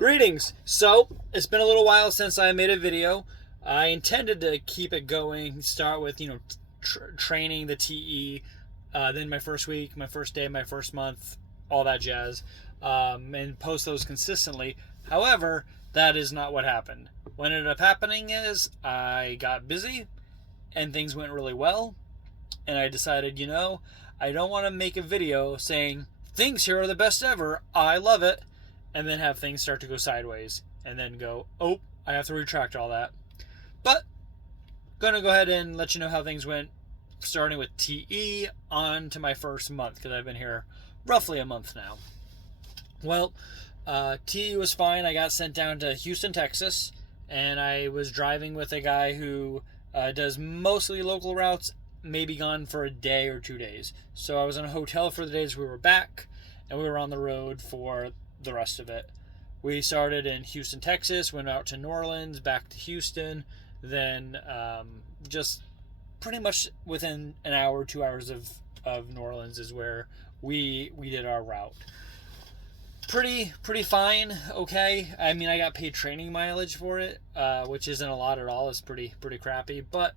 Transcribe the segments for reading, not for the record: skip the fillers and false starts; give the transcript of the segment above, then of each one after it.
Greetings! So, it's been a little while since I made a video. I intended to keep it going, start with, training the TE, then my first week, my first day, my first month, all that jazz, and post those consistently. However, that is not what happened. What ended up happening is I got busy and things went really well, and I decided, I don't want to make a video saying, things here are the best ever, I love it, and then have things start to go sideways, and then go, oh, I have to retract all that. But, gonna go ahead and let you know how things went, starting with TE on to my first month, because I've been here roughly a month now. Well, TE was fine. I got sent down to Houston, Texas, and I was driving with a guy who does mostly local routes, maybe gone for a day or 2 days. So I was in a hotel for the days we were back, and we were on the road for the rest of it. We started in Houston, Texas, went out to New Orleans, back to Houston, then just pretty much within an hour, 2 hours of New Orleans is where we did our route. Pretty fine, okay. I mean, I got paid training mileage for it, which isn't a lot at all. It's pretty crappy, but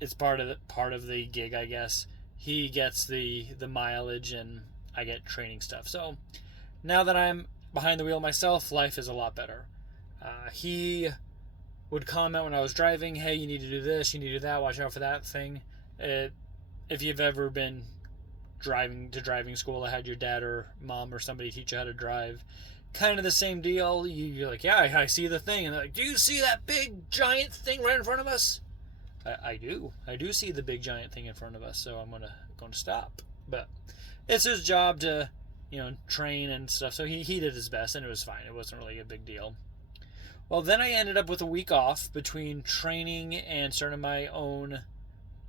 it's part of the gig, I guess. He gets the mileage, and I get training stuff. So now that I'm behind the wheel myself, life is a lot better. He would comment when I was driving, hey, you need to do this, you need to do that, watch out for that thing. If you've ever been driving school, I had your dad or mom or somebody teach you how to drive. Kind of the same deal. You're like, yeah, I see the thing. And they're like, do you see that big giant thing right in front of us? I do. I do see the big giant thing in front of us, so I'm going to stop. But it's his job to train and stuff. So he did his best, and it was fine. It wasn't really a big deal. Well, then I ended up with a week off between training and starting my own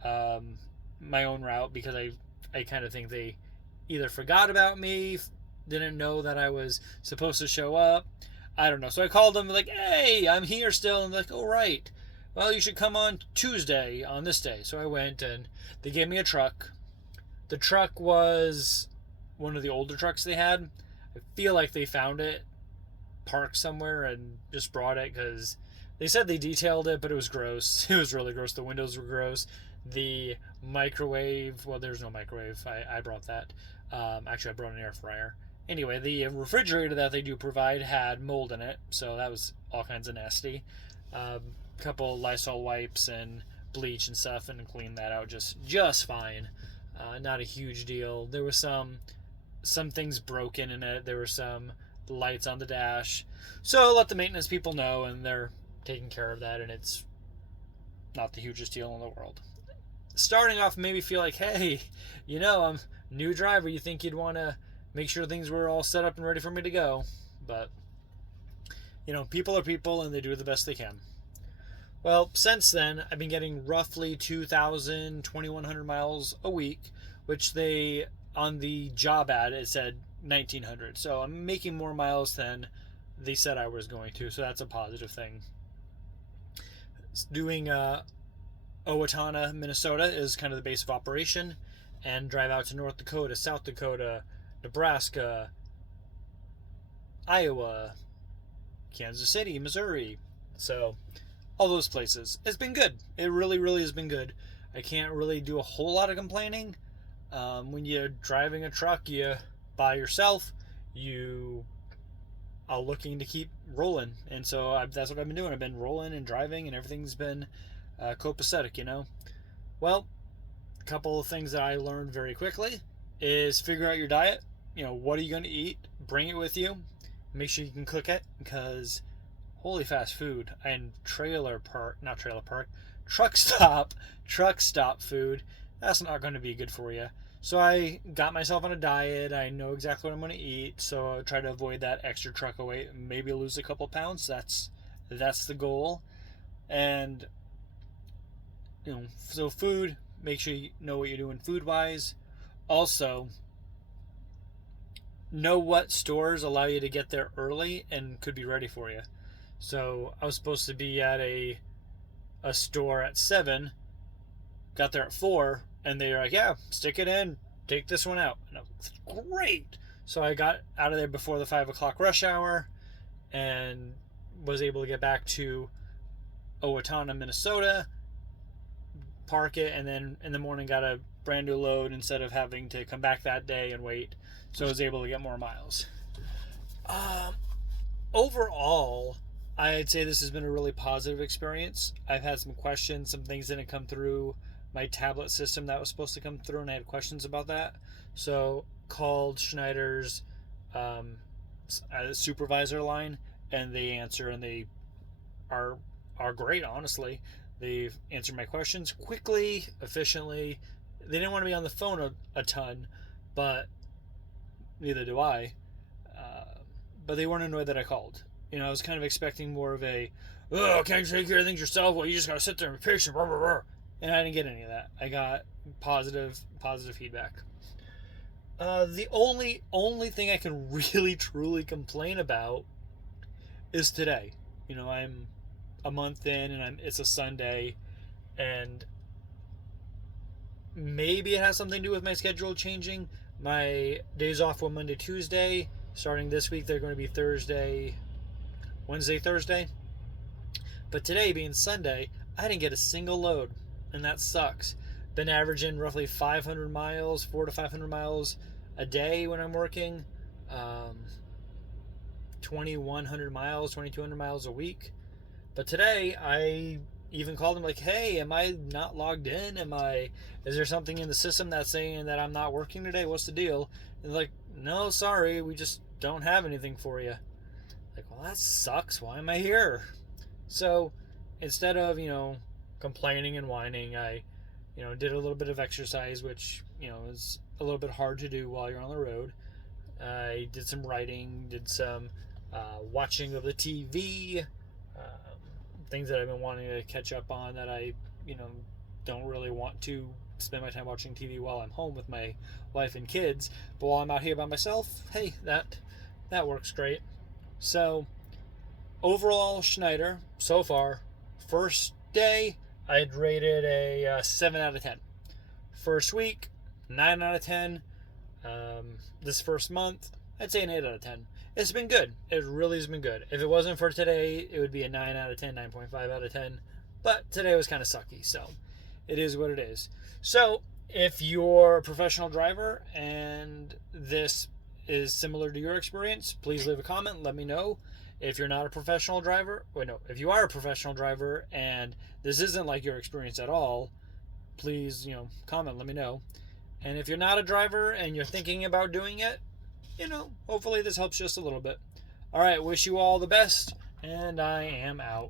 route, because I kind of think they either forgot about me, didn't know that I was supposed to show up. I don't know. So I called them like, hey, I'm here still. And they're like, oh, right. Well, you should come on Tuesday on this day. So I went, and they gave me a truck. The truck was one of the older trucks they had. I feel like they found it parked somewhere and just brought it, because they said they detailed it, but it was gross. It was really gross. The windows were gross. The microwave, well, there's no microwave. I brought that. Actually, I brought an air fryer. Anyway, the refrigerator that they do provide had mold in it, so that was all kinds of nasty. Couple Lysol wipes and bleach and stuff, and cleaned that out just fine. Not a huge deal. There was some things broken in it. There were some lights on the dash. So let the maintenance people know, and they're taking care of that, and it's not the hugest deal in the world. Starting off made me feel like, hey, I'm a new driver. You think you'd want to make sure things were all set up and ready for me to go. But, people are people, and they do the best they can. Well, since then, I've been getting roughly 2,000, 2,100 miles a week, which on the job ad, it said 1,900. So I'm making more miles than they said I was going to, so that's a positive thing. Doing Owatonna, Minnesota is kind of the base of operation, and drive out to North Dakota, South Dakota, Nebraska, Iowa, Kansas City, Missouri. So all those places. It's been good. It really, really has been good. I can't really do a whole lot of complaining. When you're driving a truck, you by yourself, you are looking to keep rolling. And so that's what I've been doing. I've been rolling and driving, and everything's been copacetic, Well, a couple of things that I learned very quickly is figure out your diet. What are you going to eat? Bring it with you. Make sure you can cook it, because holy fast food and truck stop food, that's not going to be good for you. So I got myself on a diet. I know exactly what I'm going to eat, so I try to avoid that extra truck weight, maybe lose a couple pounds. That's the goal. And so food, make sure you know what you're doing food wise. Also, know what stores allow you to get there early and could be ready for you. So I was supposed to be at a store at 7, got there at 4, and they were like, yeah, stick it in, take this one out. And I was like, great. So I got out of there before the 5 o'clock rush hour, and was able to get back to Owatonna, Minnesota, park it, and then in the morning got a brand new load instead of having to come back that day and wait. So I was able to get more miles. Overall, I'd say this has been a really positive experience. I've had some questions, some things didn't come through my tablet system that was supposed to come through, and I had questions about that. So called Schneider's supervisor line, and they answer, and they are great. Honestly, they've answered my questions quickly, efficiently. They didn't want to be on the phone a ton, but neither do I. But they weren't annoyed that I called. I was kind of expecting more of a, oh, can't you take care of things yourself? Well, you just gotta sit there and be patient. Blah, blah, blah. And I didn't get any of that. I got positive feedback. The only thing I can really truly complain about is today. I'm a month in, and it's a Sunday, and maybe it has something to do with my schedule changing. My days off were Monday, Tuesday. Starting this week, they're going to be Wednesday, Thursday. But today, being Sunday, I didn't get a single load, and that sucks. Been averaging roughly 500 miles, 400 to 500 miles a day when I'm working. 2,100 miles, 2,200 miles a week. But today, I even called them like, hey, am I not logged in? Is there something in the system that's saying that I'm not working today? What's the deal? And they're like, no, sorry, we just don't have anything for you. Like, well, that sucks. Why am I here? So instead of, complaining and whining, I, did a little bit of exercise, which, is a little bit hard to do while you're on the road. I did some writing, did some watching of the TV, things that I've been wanting to catch up on that I, don't really want to spend my time watching TV while I'm home with my wife and kids. But while I'm out here by myself, hey, that works great. So overall, Schneider so far, first day I'd rated a 7 out of 10. First week, 9 out of 10. This first month, I'd say an 8 out of 10. It's been good. It really has been good. If it wasn't for today, it would be a 9 out of 10, 9.5 out of 10. But today was kind of sucky, so it is what it is. So if you're a professional driver and this is similar to your experience, please leave a comment. Let me know. If you're not a professional driver, if you are a professional driver and this isn't like your experience at all, please, comment, let me know. And if you're not a driver and you're thinking about doing it, hopefully this helps just a little bit. All right, wish you all the best, and I am out.